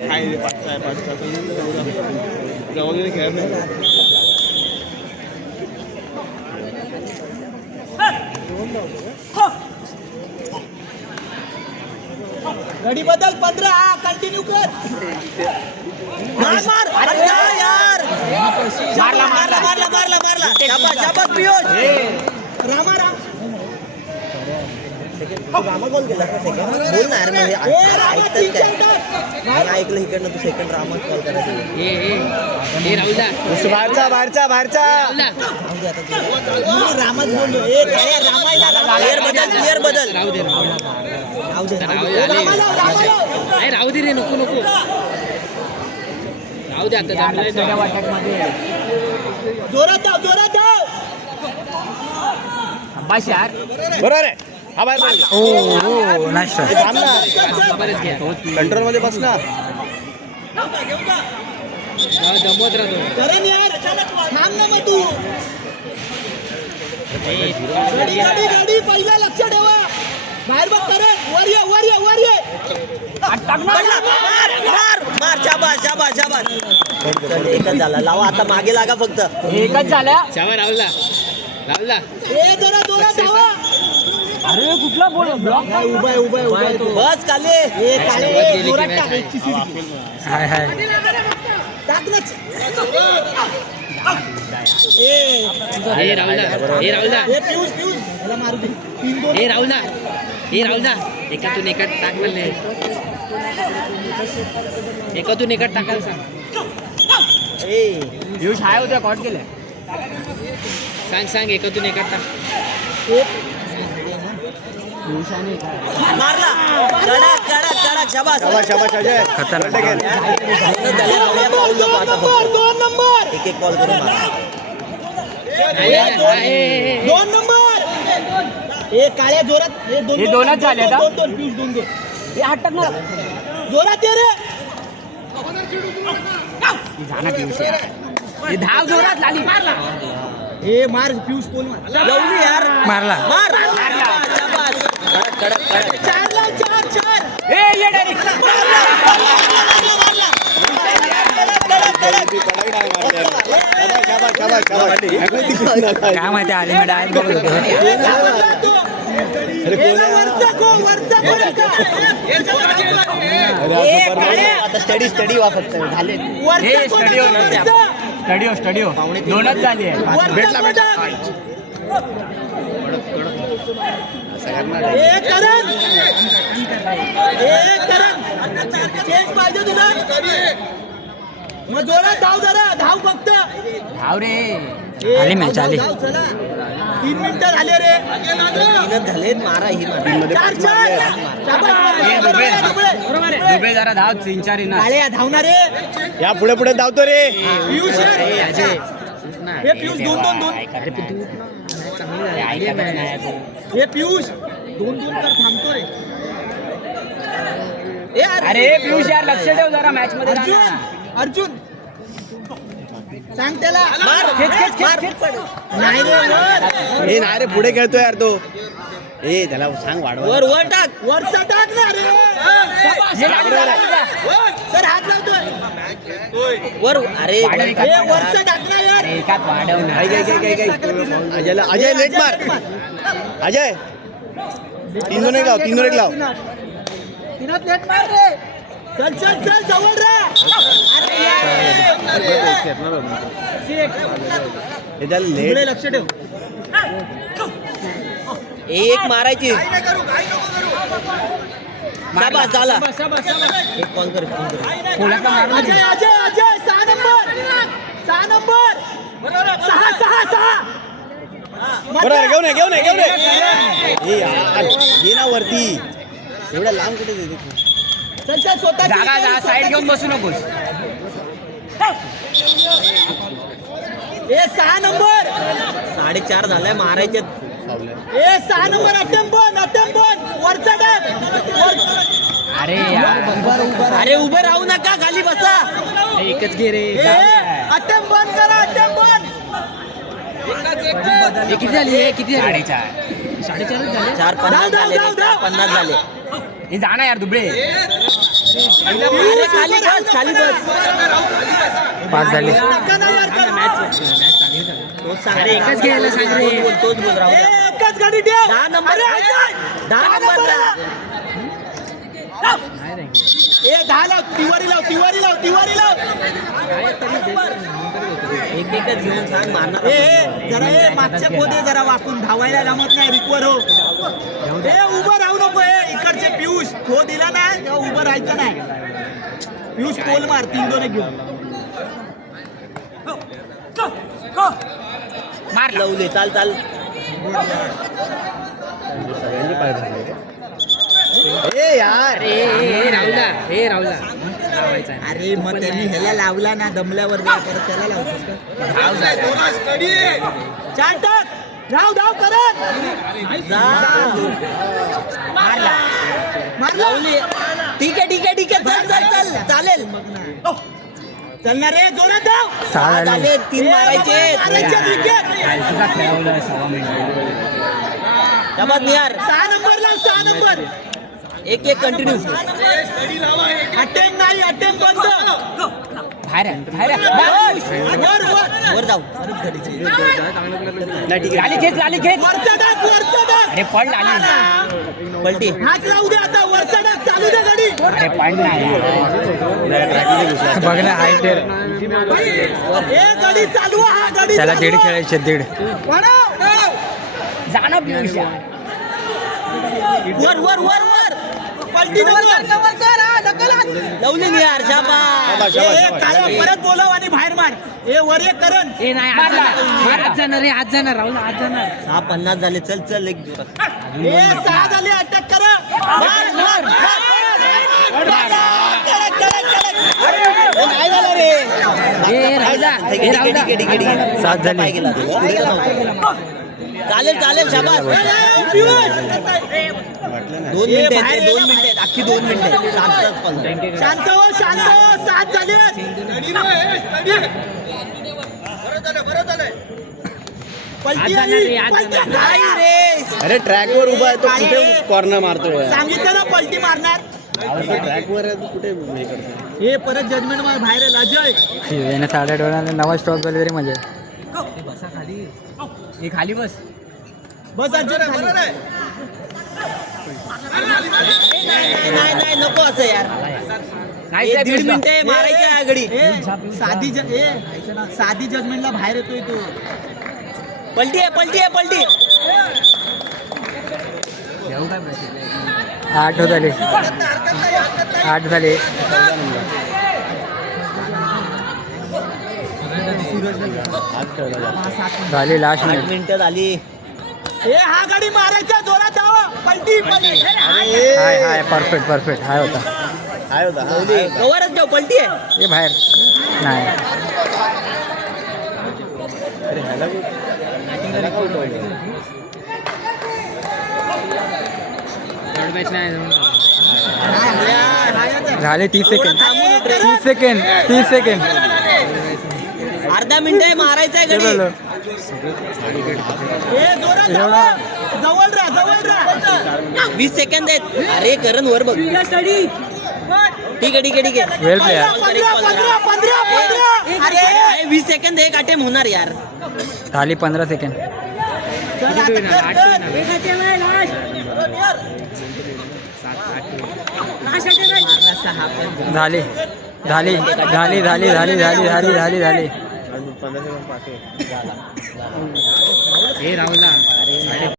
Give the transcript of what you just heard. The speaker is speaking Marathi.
गडी बदल 15 कंटिन्यू कर मार यार मारला शाबाश पियुष रामा कॉल केला बोल ना यार मला ऐकलं इकडनं तू सेकंड रामा कॉल करायचं बाहेरचा रामाच बोललो क्लिअर बदल राहू दे रे नको राहू दे आता जोरात धाव अब्बास यार बरोबर आहे हा बाहेर कंट्रोल मध्ये बस ना जमवत राहतो करण यार थांब ना मग तू गाडी पहिला लक्ष ठेवा बाहेर बघ करण वर ये मार शाबाश एकच झाला लावा आता मागे लागा फक्त एकच झाला शाबा राहुलला जरा जोरात धावा अरे कुठला बोल ब्लॉक उभा बस काले जोरात टाक राहुलदा एकातून एकट टाक म्हणले एकातून एकट टाकायला सांग पियुष हाय होत्या कॉट केल्या सांग एकातून एकट टाक मारला कडक शाबाश अजय खतरनाक दोन नंबर एक कॉल करून मारा 2 नंबर काळ्या जोरात हे दोनच झाले आता दोन हे हटक ना जोरात ये रे जाना पियुष हे धाव जोरात लाली मारला हे मार पियुष कोण लावली यार मारला शाबाश कडक 4 ए ये डायरेक्ट काय माहिती आली मी डायरेक्ट बघत आता स्टडी वा फक्त झाले स्टडिओ दोनच झाली आहे चेंज पाहिजे तुला मग जोरात धाव फक्त धाव रे आली मॅच आली 3 मिनिटं झाले रे 3 झाले मारा ही दुबे जरा धाव 3-4 ना धावणार रे या पुढे धावतो रे पियुष हे पियुष 2 हे पियुष 2 कर थांबतो रे अरे पियुष यार लक्ष ठेव जरा मॅच मध्ये अर्जुन सांग त्याला नाही रे पुढे खेळतोय यार तो त्याला सांग वाढवा वर टाक वरचा टाक ना रे सर हात लावतोय वर अरे वरचा टाक ना यार एकात वाढव ना अजय लेट मार अजय 3-2-1 लाव तीनात लेट मार रे चल जवळ रे अरे लक्ष ठेव एक मारायची शाबाश झाला एक कॉल कर अजय 6 नंबर 6 बरोबर घेऊन ये ना वरती एवढ्या लांब कुठे चल स्वतः जागा साईड घेऊन बसू नकोस 6 नंबर 4.5 झालाय मारायचे 6 नंबर अटेम्प बन वरचा टाक अरे उभे राहू नका खाली बसा एकच घे रे अटेम्प बंद करा किती झाली 4.5 4 50 झाले 50 झाले हे जाणार यार दुबळे अरे खाली बस खाली बस. 5 झाले. नका ना यार करू. तोच सांग. अरे एकच घ्यायला सांग रे. तोच बोल राहू द्या. एकच गाडी ठेव. 10 नंबर अरे, 10 नंबरला. ए 10 लाव, तिवारी लाव. एक एकच घेऊन सांग मारणार. जरा मागच्या पोते जरा वाकून धावायला जमत नाही रिकवर हो. उभं राहू नको. इकडचे पियुष खो दिला ना तेव्हा उभं राहायचं नाही. पियुष पोल मार 3-2 घेऊन. मार लवले चाल चाल. यार राहुला हे राहुला लावायचा आहे. अरे मग त्यांनी ह्याला लावला ना दमल्यावर जा परत त्याला लावतोस का? छान टाक. धाव करत. लवली. ठीक आहे चल चालेल. चलणार रे जोरात धाव. 6 झाले. झाले 3 मारायचे. विकेट. शाबास निहार. 6 नंबर लाव. 6 नंबर. एक कंटिन्यू. अटेम्प नाही. अटेम्प बंद. बाहेर आहे, बाहेर आहे. वर वर जाऊ. लाली खेच वरचा डाक. अरे पड लाली. पलटी. हात लावू दे आता. वरचा डाक चालू दे गाडी. अरे पड नाही बघ ना हाईट. ए गाडी चालू. हा गाडी त्याला चालू. 1.5 खेळायचे 1.5. जाणं पियुष वर पलटी नको. लवली निहार. शाबास. काळ्या परत बोलाव आणि बाहेर मार. वर एक करण. ए नाही आज जाणार रे आज जाणार राहुल आज जाणार. 6:50 झाले. चल एक जोरात. 6 झाले. अटक कर. नाही झालं रे. ए राहुला ठीक आहे. 7 झाले. पाय गेला तो. चालेल शाबास. 2 मिनिटं आहेत. 2 मिनिटं आहेत. अख्खी 2 मिनिटं आहेत. 7:15. शांत हो. 7 झाले. पलटी आज आली. जाणार रे, आज पलटी. जाणार. नाही रे. अरे ट्रॅकवर उभा आहे तो कुठे कॉर्नर मारतोय. सांगितलं ना पलटी मारणार. ट्रॅकवर आहे कुठे हे करतो. हे परत जजमेंट बाहेर आहे. अजय याने 8:30 नवा स्टॉप झाले तरी मजा आहे. बसा खाली हे खाली बस. बस अजय नाही नको असं यार. नाही हे साहेब, 1.5 मिनिटं मारायचे आघाडी. साधी जजमेंटला बाहेर येतोय तो. पलटी आहे. 8 झाले. 8 झाले. झाले लास्ट 8 मिनिटं झाली. हा गाडी मारायचा जोरात जावा. पलटी. हाय परफेक्ट हाय होता. कवरच जाऊ. पलटी आहे. हे बाहेर नाही. थर्ड मॅच नाही झाले 30 सेकंड. अर्धा मिनिट आहे. मारायचं आहे गडी. जवळ राहा. 20 सेकंद आहेत. अरे करण वर बघ. ठीक आहे. वेल प्लेयर. 15. अरे 20 सेकंद एक अटेम्प होणार यार. झाली 15 सेकंड. झाले. हे राहुला